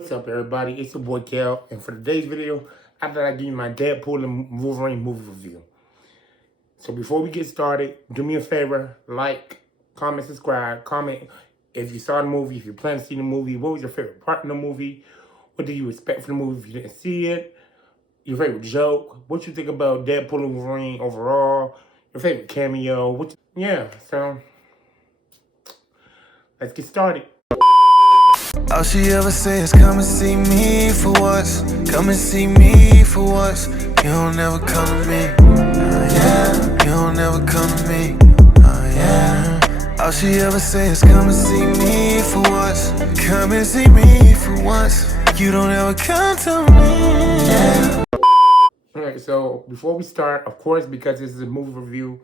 What's up, everybody? It's your boy Kel, and for today's video, I thought I'd give you my Deadpool and Wolverine movie review. So before we get started, do me a favor, like, comment, subscribe, comment if you saw the movie, if you plan to see the movie, what was your favorite part in the movie, what did you expect from the movie if you didn't see it, your favorite joke, what you think about Deadpool and Wolverine overall, your favorite cameo, so let's get started. All she ever says, come and see me for once. Come and see me for once. You don't ever come to me. Yeah. You don't ever come to me. Yeah. All she ever says, come and see me for once. Come and see me for once. You don't ever come to me. Yeah. Alright, so before we start, of course, because this is a movie review,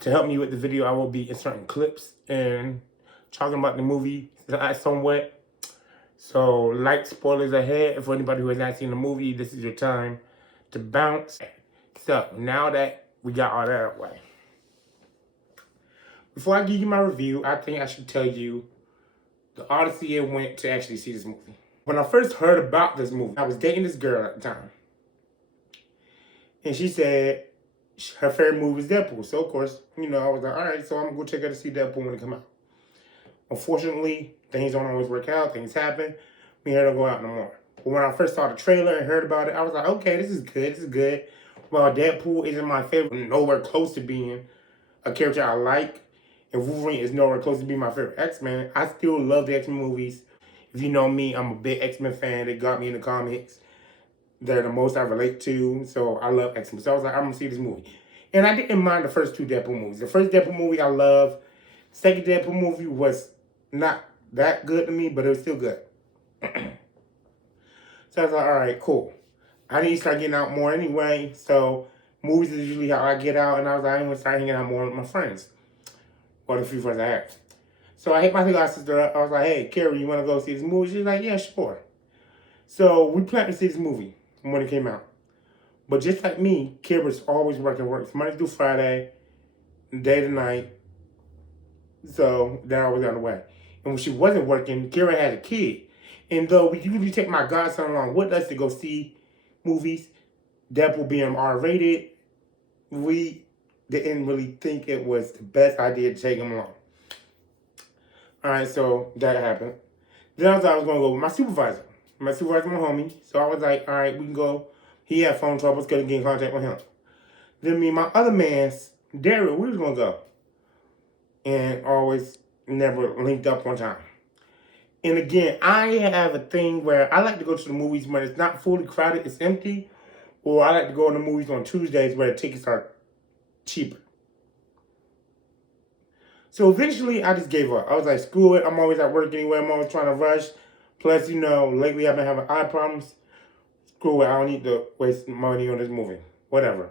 to help me with the video, I will be inserting clips and talking about the movie somewhat. So, light spoilers ahead. For anybody who has not seen the movie, this is your time to bounce. So, now that we got all that out of the way, before I give you my review, I think I should tell you the odyssey it went to actually see this movie. When I first heard about this movie, I was dating this girl at the time. And she said her favorite movie was Deadpool. So, of course, I was like, all right, so I'm going to go take her to see Deadpool when it come out. Unfortunately, things don't always work out. Things happen. We had to go out no more. But when I first saw the trailer and heard about it, I was like, okay, this is good. This is good. Well, Deadpool isn't my favorite. Nowhere close to being a character I like. And Wolverine is nowhere close to being my favorite X-Men. I still love the X-Men movies. If you know me, I'm a big X-Men fan. They got me in the comics. They're the most I relate to. So I love X-Men. So I was like, I'm going to see this movie. And I didn't mind the first two Deadpool movies. The first Deadpool movie I love. The second Deadpool movie was not that good to me, but it was still good. So I was like, all right, cool. I need to start getting out more anyway. So movies is usually how I get out. And I was like, I'm going to start hanging out more with my friends. Or the few friends I have. So I hit my sister up. I was like, hey, Carrie, you want to go see this movie? She's like, yeah, sure. So we planned to see this movie when it came out. But just like me, Carrie was always works Monday through Friday, day to night. So that I was on the way. And when she wasn't working, Kira had a kid. And though we usually take my godson along with us to go see movies, Deadpool being R-rated, we didn't really think it was the best idea to take him along. Alright, so that happened. Then I was going to go with my supervisor. My supervisor, my homie. So I was like, alright, we can go. He had phone troubles, couldn't get in contact with him. Then me and my other man, Daryl, we was going to go. And always never linked up on time. And again, I have a thing where I like to go to the movies when it's not fully crowded, it's empty. Or I like to go to the movies on Tuesdays where the tickets are cheaper. So eventually, I just gave up. I was like, screw it. I'm always at work anyway. I'm always trying to rush. Plus, lately I've been having eye problems. Screw it. I don't need to waste money on this movie. Whatever.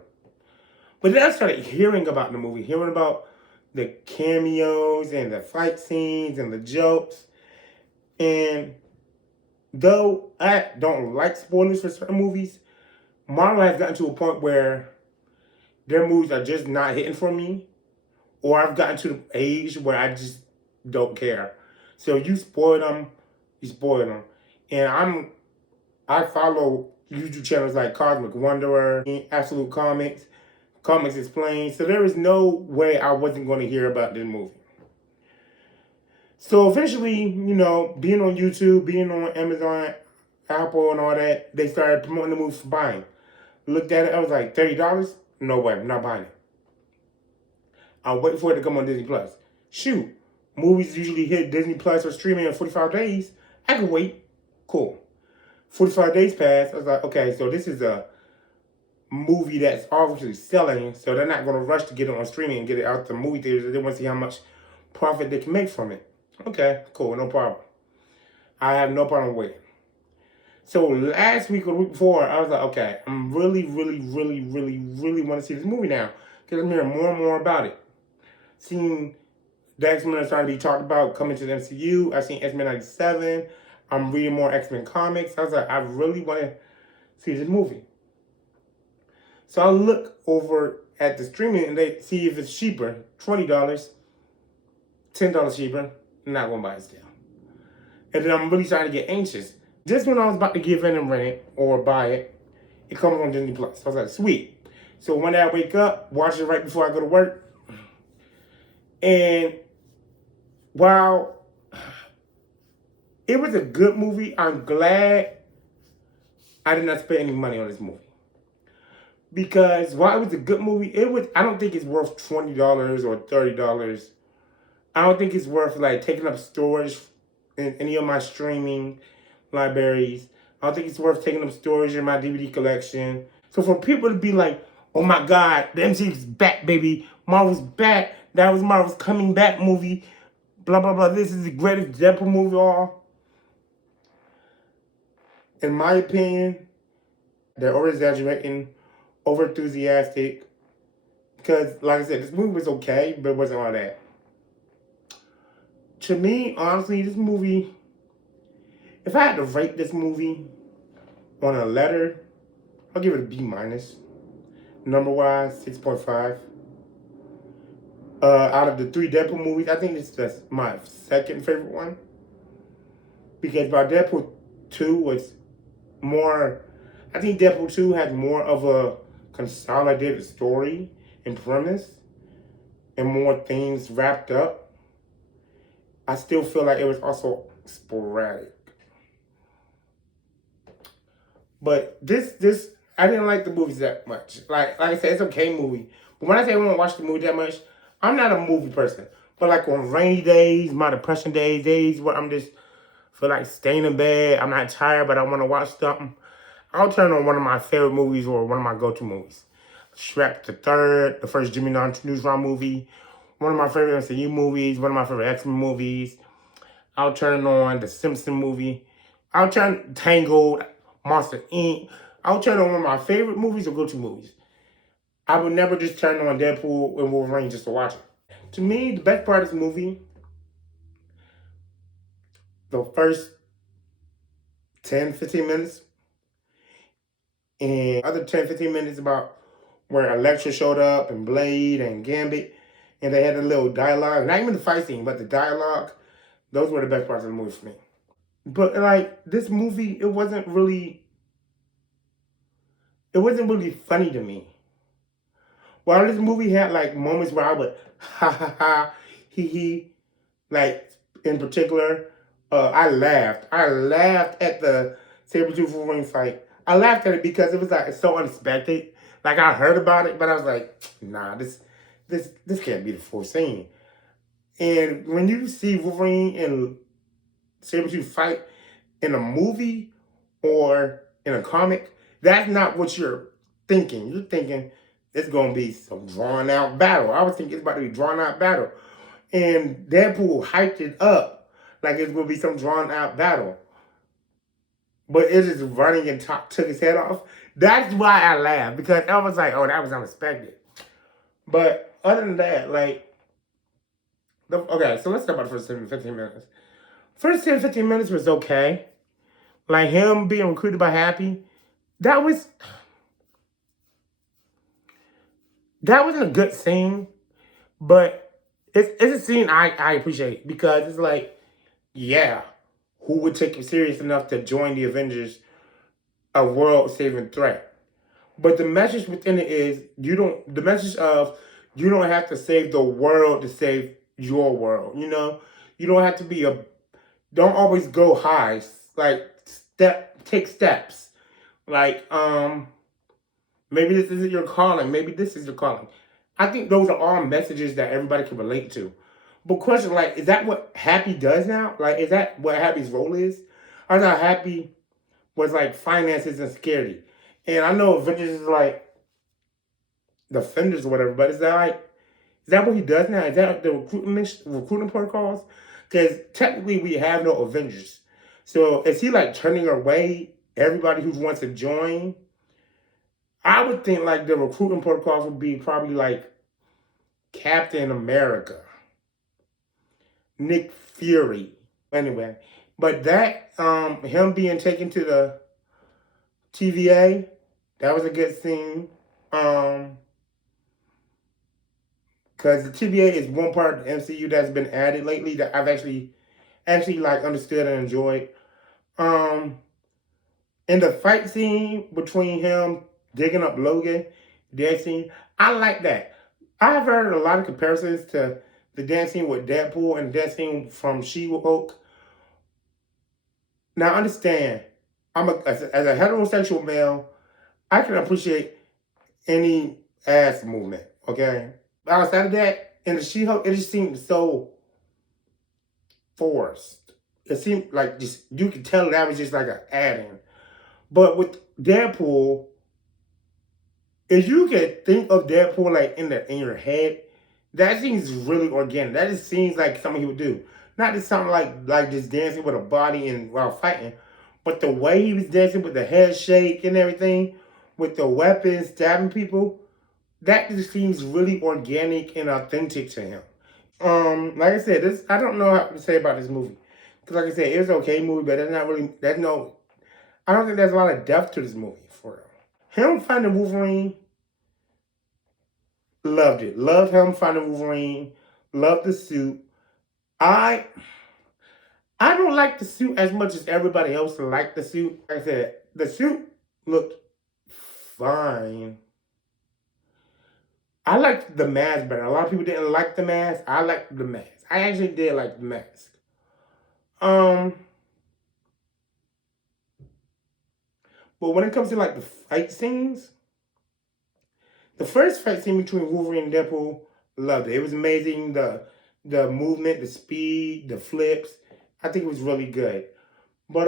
But then I started hearing about the movie. Hearing about the cameos and the fight scenes and the jokes. And though I don't like spoilers for certain movies, Marvel has gotten to a point where their movies are just not hitting for me. Or I've gotten to the age where I just don't care. So you spoil them, you spoil them. And I follow YouTube channels like Cosmic Wanderer, Absolute Comics, Comics Explained. So there is no way I wasn't going to hear about this movie. So eventually, being on YouTube, being on Amazon, Apple, and all that, they started promoting the movie for buying. Looked at it, I was like, $30? No way, I'm not buying it. I'll wait for it to come on Disney Plus. Shoot, movies usually hit Disney Plus or streaming in 45 days. I can wait. Cool. 45 days passed. I was like, okay, so this is a movie that's obviously selling, so they're not going to rush to get it on streaming and get it out to movie theaters. They want to see how much profit they can make from it. Okay, cool, no problem. I have no problem waiting. So last week or the week before, I was like, okay, I'm really want to see this movie now. Because I'm hearing more and more about it. Seeing the X-Men are starting to be talked about coming to the MCU. I've seen X-Men 97. I'm reading more X-Men comics. I was like, I really want to see this movie. So I look over at the streaming and they see if it's cheaper. $20, $10 cheaper. I'm not going to buy it still. And then I'm really starting to get anxious. Just when I was about to give in and rent it or buy it, it comes on Disney Plus. I was like, sweet. So one day I wake up, watch it right before I go to work. And while it was a good movie, I'm glad I did not spend any money on this movie. Because while it was a good movie, I don't think it's worth $20 or $30. I don't think it's worth like taking up storage in any of my streaming libraries. I don't think it's worth taking up storage in my DVD collection. So for people to be like, oh my God, the MCU's back, baby. Marvel's back. That was Marvel's coming back movie. Blah, blah, blah. This is the greatest Deadpool movie all. In my opinion, they're over-exaggerating, over-enthusiastic. Because, like I said, this movie was okay, but it wasn't all that. To me, honestly, this movie, if I had to rate this movie on a letter, I'll give it a B minus. Number-wise, 6.5. Out of the 3 Deadpool movies, I think this is my second favorite one. Because by Deadpool 2 was more, I think Deadpool 2 had more of a consolidated story and premise and more things wrapped up. I still feel like it was also sporadic. But this I didn't like the movies that much. Like I said, it's an okay movie. But when I say I won't watch the movie that much, I'm not a movie person. But like on rainy days, my depression days where I'm just feel like staying in bed, I'm not tired, but I want to watch something, I'll turn on one of my favorite movies or one of my go-to movies. Shrek the Third, the first Jimmy Neutron movie, one of my favorite MCU movies, one of my favorite X-Men movies. I'll turn on the Simpson movie. I'll turn Tangled, Monster Inc. I'll turn on one of my favorite movies or go-to movies. I would never just turn on Deadpool and Wolverine just to watch it. To me, the best part of this movie, the first 10, 15 minutes, and other 10, 15 minutes about where Elektra showed up and Blade and Gambit, and they had a little dialogue, not even the fight scene, but the dialogue. Those were the best parts of the movie for me. But like this movie, it wasn't really funny to me. While this movie had like moments where I would ha ha ha, he, like in particular, I laughed. I laughed at the Sabretooth Wolverine fight. I laughed at it because it was like so unexpected. Like I heard about it, but I was like, nah, this can't be the full scene. And when you see Wolverine and Sabretooth fight in a movie or in a comic, that's not what you're thinking. You're thinking it's gonna be some drawn out battle. I was thinking it's about to be drawn out battle. And Deadpool hyped it up like it's gonna be some drawn out battle. But it just running and took his head off. That's why I laughed, because I was like, oh, that was unexpected. But other than that, like, okay, so let's talk about the first 10, 15 minutes. First 10, 15 minutes was okay. Like him being recruited by Happy, that wasn't a good scene, but it's a scene I appreciate, because it's like, yeah, who would take it serious enough to join the Avengers, a world-saving threat? But the message within it is, you don't have to save the world to save your world, you know? You don't have to don't always go high. Like, take steps. Like, maybe this isn't your calling. Maybe this is your calling. I think those are all messages that everybody can relate to. But question, like, is that what Happy does now? Like, is that what Happy's role is? I thought Happy was like finances and security. And I know Avengers is like Defenders or whatever, but is that what he does now? Is that the recruiting protocols? Because technically we have no Avengers. So is he like turning away everybody who wants to join? I would think like the recruiting protocols would be probably like Captain America, Nick Fury. Anyway, but that him being taken to the TVA, that was a good scene. Because the TVA is one part of the MCU that's been added lately that I've actually actually like understood and enjoyed. Um, in the fight scene between him digging up Logan, dancing, I like that. I've heard a lot of comparisons to the dancing with Deadpool and dancing from She-Hulk. Now understand, as a heterosexual male, I can appreciate any ass movement. Okay, outside of that, in the She-Hulk, it just seemed so forced. It seemed like just you could tell that was just like an add-in. But with Deadpool, if you could think of Deadpool like in your head, that seems really organic. That just seems like something he would do. Not just something like just dancing with a body and while fighting, but the way he was dancing with the head shake and everything, with the weapons stabbing people, that just seems really organic and authentic to him. Like I said, this I don't know how to say about this movie. Because like I said, it's an okay movie, but I don't think there's a lot of depth to this movie for real. Him finding Wolverine, loved it. Loved him finding Wolverine. Loved the suit. I I don't like the suit as much as everybody else liked the suit. Like I said, the suit looked fine. I liked the mask better. A lot of people didn't like the mask. I liked the mask. I actually did like the mask. Um, but when it comes to like the fight scenes, the first fight scene between Wolverine and Deadpool, loved it. It was amazing. The movement, the speed, the flips. I think it was really good. But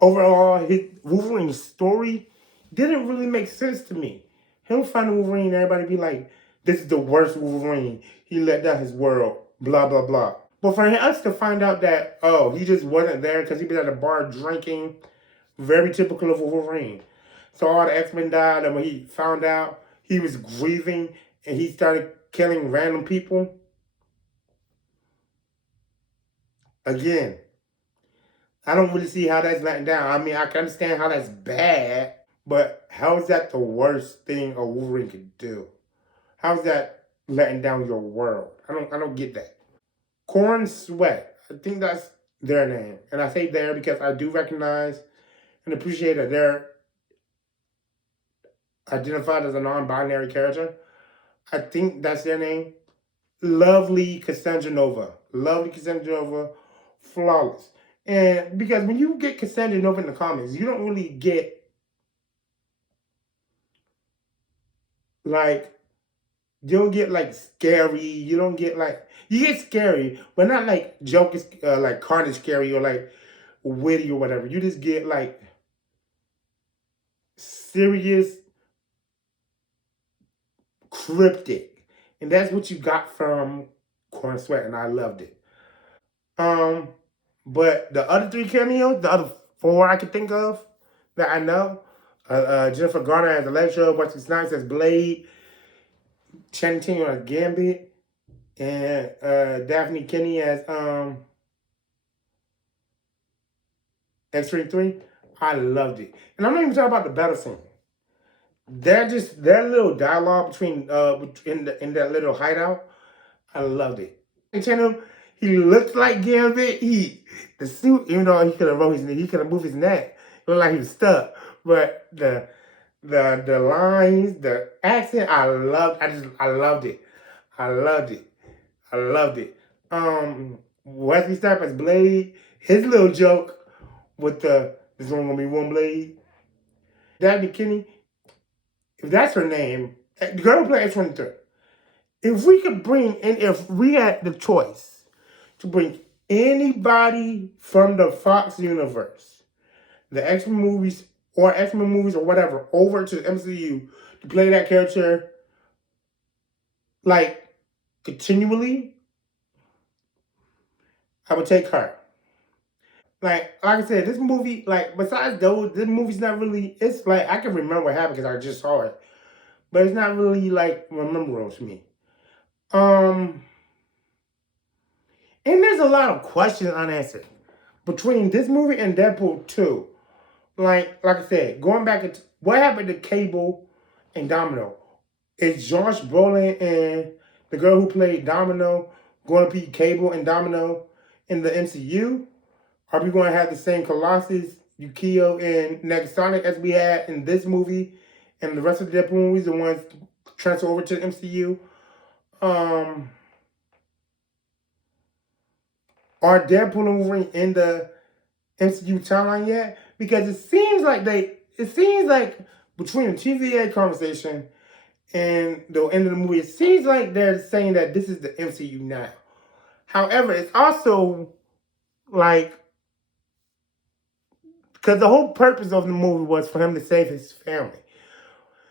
overall, Wolverine's story didn't really make sense to me. Him finding Wolverine, everybody be like, "This is the worst Wolverine. He let down his world." Blah blah blah. But for us to find out that he just wasn't there because he was at a bar drinking, very typical of Wolverine. So all the X-Men died, and when he found out, he was grieving and he started killing random people. Again, I don't really see how that's letting down. I mean, I can understand how that's bad, but how is that the worst thing a Wolverine could do? How is that letting down your world? I don't get that. Corn Sweat, I think that's their name. And I say there because I do recognize and appreciate that they're identified as a non-binary character. I think that's their name. Lovely Cassandra Nova. Lovely Cassandra Nova. Flawless. And because when you get Cassandra Nova in the comics, you don't really get like you don't get like scary. You don't get like you get scary, but not like joke is like Carnage scary or like witty or whatever. You just get like serious, cryptic, and that's what you got from Corn Sweat, and I loved it. Um, but the other three cameos, the other four I could think of that I know, Jennifer Garner as Electra, Wesley Snipes as Blade, Channing Tatum as Gambit, and Daphne Kinney as X-Ray 3. I loved it. And I'm not even talking about the battle scene. They're just their little dialogue between in that little hideout. I loved it. Channing, he looked like Gambit. The suit, even though he could have moved his neck. It looked like he was stuck. But the lines, the accent, I loved it. I loved it. I loved it. Wesley Snipes as Blade, his little joke with there's only gonna be one Blade. Dabney Kinney, if that's her name, the girl who played X-23. If we had the choice to bring anybody from the Fox universe, the X-Men movies or whatever, over to the MCU to play that character, like, continually, I would take her. Like I said, this movie, like, besides those, this movie's not really, it's like, I can remember what happened because I just saw it. But it's not really, like, memorable to me. And there's a lot of questions unanswered between this movie and Deadpool 2. Like I said, going back to what happened to Cable and Domino? Is Josh Brolin and the girl who played Domino going to be Cable and Domino? in the MCU? Are we going to have the same Colossus, Yukio, and Negasonic as we had in this movie and the rest of the Deadpool movies, the ones transfer over to the MCU? Are Deadpool and Wolverine in the MCU timeline yet? Because it seems like between the TVA conversation and the end of the movie, it seems like they're saying that this is the MCU now. However, it's also like, because the whole purpose of the movie was for him to save his family.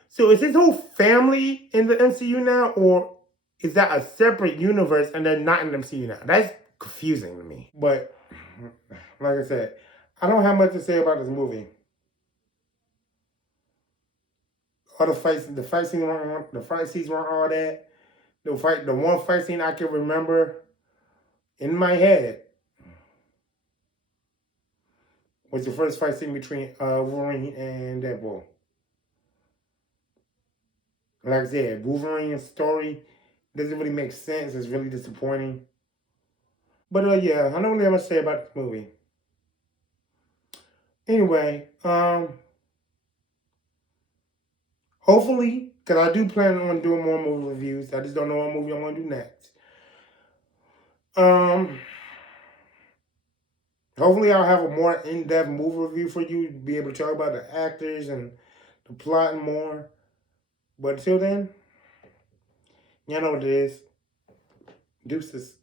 So is his whole family in the MCU now, or is that a separate universe and they're not in the MCU now? That's confusing to me. But like I said, I don't have much to say about this movie. All the fight scenes weren't all that. The one fight scene I can remember in my head was the first fight scene between Wolverine and Deadpool. Like I said, Wolverine's story doesn't really make sense. It's really disappointing. But yeah, I don't really have much to say about this movie. Anyway, hopefully, because I do plan on doing more movie reviews. I just don't know what movie I'm going to do next. Hopefully I'll have a more in-depth movie review for you, be able to talk about the actors and the plot and more. But until then, y'all know what it is. Deuces.